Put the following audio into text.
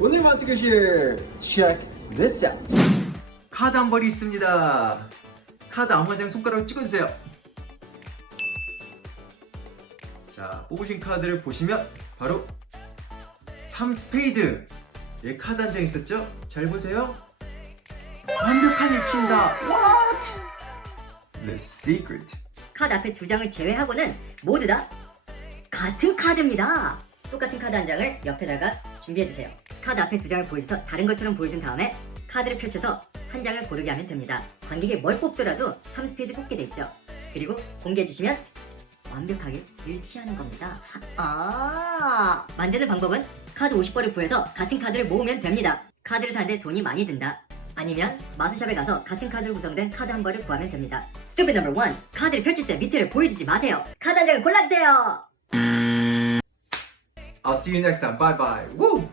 오늘 마스 교실 check this out. 카드 한 벌이 있습니다. 카드 아무 한 장 손가락으로 찍어주세요. 자, 뽑으신 카드를 보시면 바로 3 스페이드. 예, 카드 한 장 있었죠? 잘 보세요. 완벽한 일치입니다. What? The secret. 카드 앞에 두 장을 제외하고는 모두 다 같은 카드입니다. 똑같은 카드 한 장을 옆에다가 준비해 주세요. 카드 앞에 두 장을 보여줘서 다른 것처럼 보여준 다음에 카드를 펼쳐서 한 장을 고르게 하면 됩니다. 관객이 뭘 뽑더라도 3스피드 뽑게 돼 있죠. 그리고 공개해주시면 완벽하게 일치하는 겁니다. 아 만드는 방법은 카드 50벌을 구해서 같은 카드를 모으면 됩니다. 카드를 사는데 돈이 많이 든다. 아니면 마술샵에 가서 같은 카드로 구성된 카드 한 벌을 구하면 됩니다. 스토피 넘버 1 카드를 펼칠 때 밑에를 보여주지 마세요. 카드 한 장을 골라주세요. I'll see you next time. Bye bye. Woo!